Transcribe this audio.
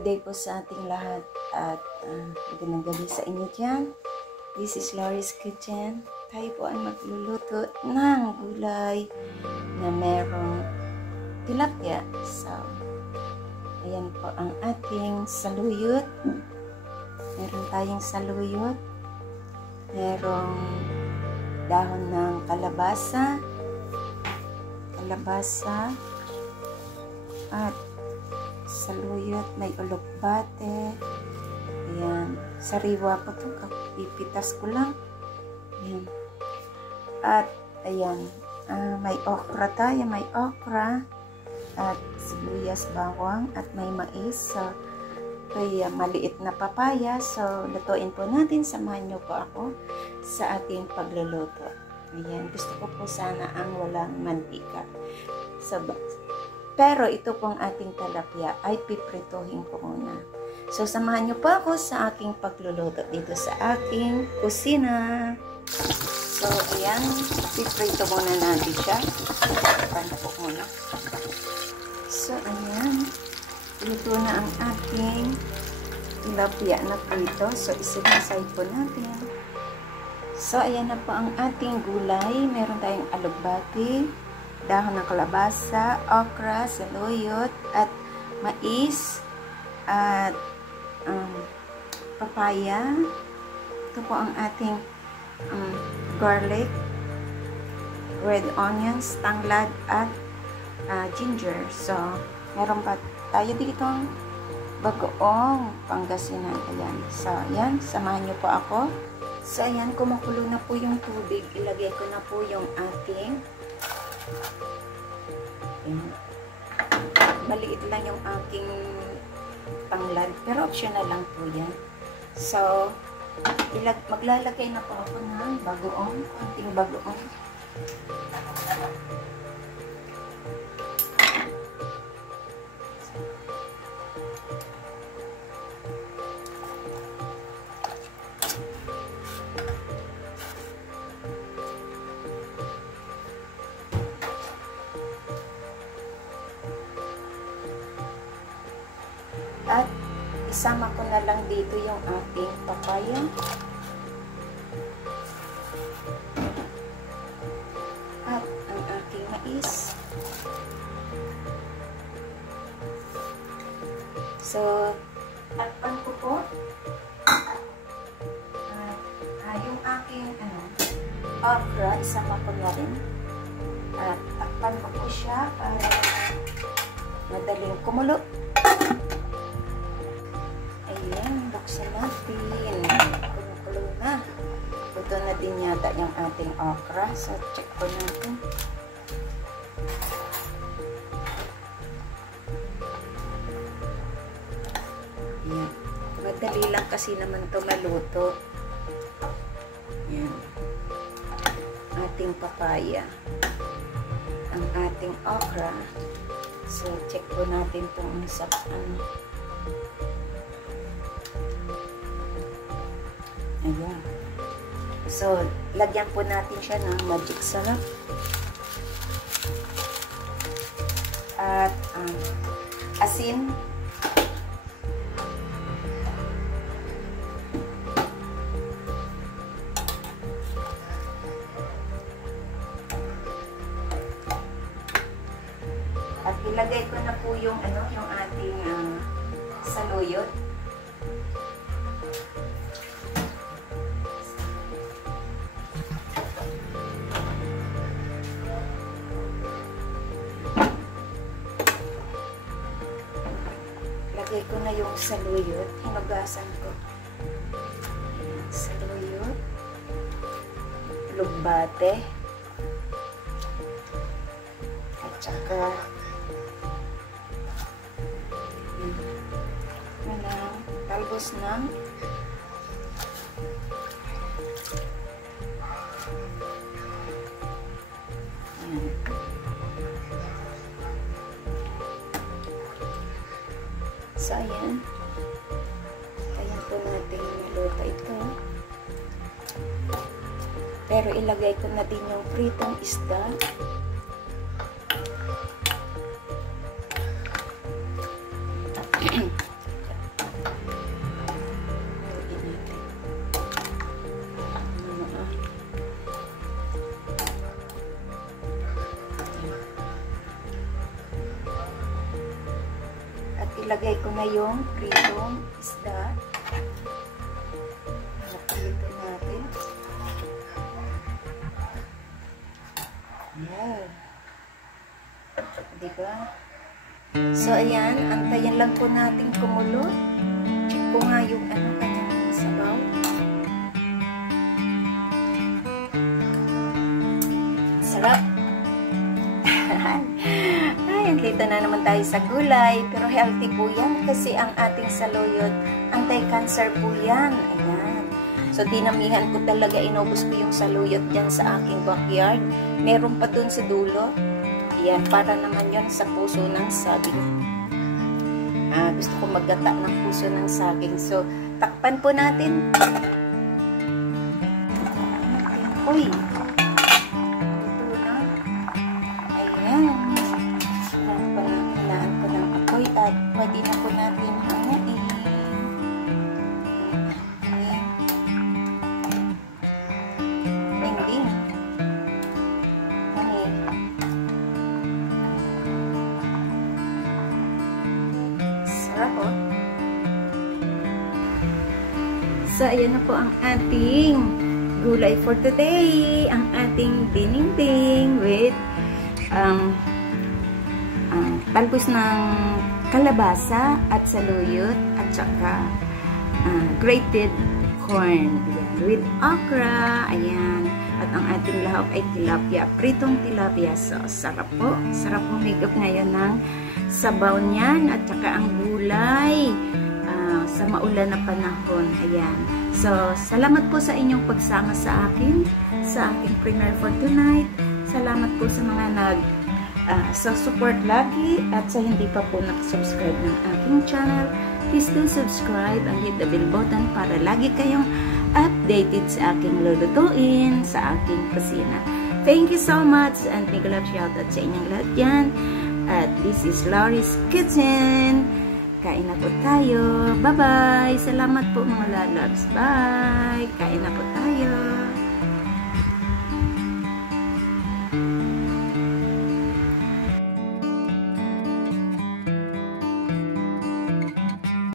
Good day po sa ating lahat at magandang gabi sa inyo dyan. This is Laurie's Kitchen. Tayo po ay magluluto ng gulay na merong tilapia. So, ayan po ang ating saluyot. Meron tayong saluyot. Merong dahon ng kalabasa. At saluyot, may ulokbate. Ayan. Sariwa po ito. Ipitas ko lang. Ayan. At, ayan. May okra tayo. May okra. At sibuyas, bawang. At may mais. So, ito maliit na papaya. So, lutuin po natin. Samahan niyo po ako sa ating pagluluto. Ayan. Gusto ko po sana ang walang mantika. So, pero ito pong ating tilapia ay piprituhin ko muna. So, samahan niyo po ako sa aking pagluluto dito sa aking kusina. So, ayan. Piprito muna natin siya. Paano po muna. So, ayan. Luto na ang ating tilapia na prito. So, isinasay po natin. So, ayan na po ang ating gulay. Meron tayong alugbati, dahon ng kalabasa, okra, saluyot, at mais, at papaya. Ito po ang ating garlic, red onions, tanglad, at ginger. So, meron pa tayo dito bagoong Pangasinan. Ayan. So, ayan. Samahan niyo po ako. So, ayan. Kumukulo na po yung tubig. Ilagay ko na po yung ating maliit lang yung aking tanglad, pero optional lang po yan. So, maglalagay na po ako ng bagoong, konting bagoong. At isama ko na lang dito yung ating papaya. At ang ating mais. So, takpan ko po. Yung aking okra, isama ko na rin. At takpan ko po siya para madaling kumulo. Ayan, buksan natin. Kumukulo na. Luto na din yata yung ating okra. So, check ko natin. Ayan. Madali lang kasi naman ito maluto. Ayan. Ating papaya. Ang ating okra. So, check po natin itong sa Ayan. So, lagyan po natin siya ng magic sarap. At asin. At ilagay ko na po yung yung ating saluyot. Lagay ko na yung saluyot. Hinugasan ko. Saluyot. Lugbate. At saka talbos ng So, ayan. Ayan po natin niluto ito. Pero ilagay ko na din yung pritong isda. ilagay ko na yung pritong isda. Naprito natin. Ayan. Diba? So, ayan. Antayin lang po natin kumulo. Check ko nga yung kanyang sabaw. Sarap. Ay, dito na naman tayo sa gulay. Pero healthy po yan kasi ang ating saluyot, anti-cancer po yan. Ayan. So, dinamihan ko talaga. Inubos ko yung saluyot dyan sa aking backyard. Meron pa dun sa dulo. Ayan, para naman yon sa puso ng saging. Gusto ko maggata ng puso ng saging. So, takpan po natin. Uy! At pwede na po natin hangain. Ding-ding. Sarap po. So, ayan na po ang ating gulay for today. Ang ating dinding with talbos ng kalabasa at saluyot at saka grated corn. Ayan, with okra. Ayan. At ang ating lahok ay tilapia. Pritong tilapia sauce. Sarap po. Sarap po higop ngayon ng sabaw niyan. At saka ang gulay sa maulan na panahon. Ayan. So, salamat po sa inyong pagsama sa akin. Sa aking premiere for tonight. Salamat po sa mga sa support lagi at sa hindi pa po nakasubscribe ng aking channel, please do subscribe and hit the bell button para lagi kayong updated sa aking lulutuin sa aking kusina. Thank you so much and big love shoutout sa inyong lahat dyan. At this is Laurie's Kitchen. Kain na po tayo. Bye-bye. Salamat po mga lalabs. Bye. Kain na po tayo.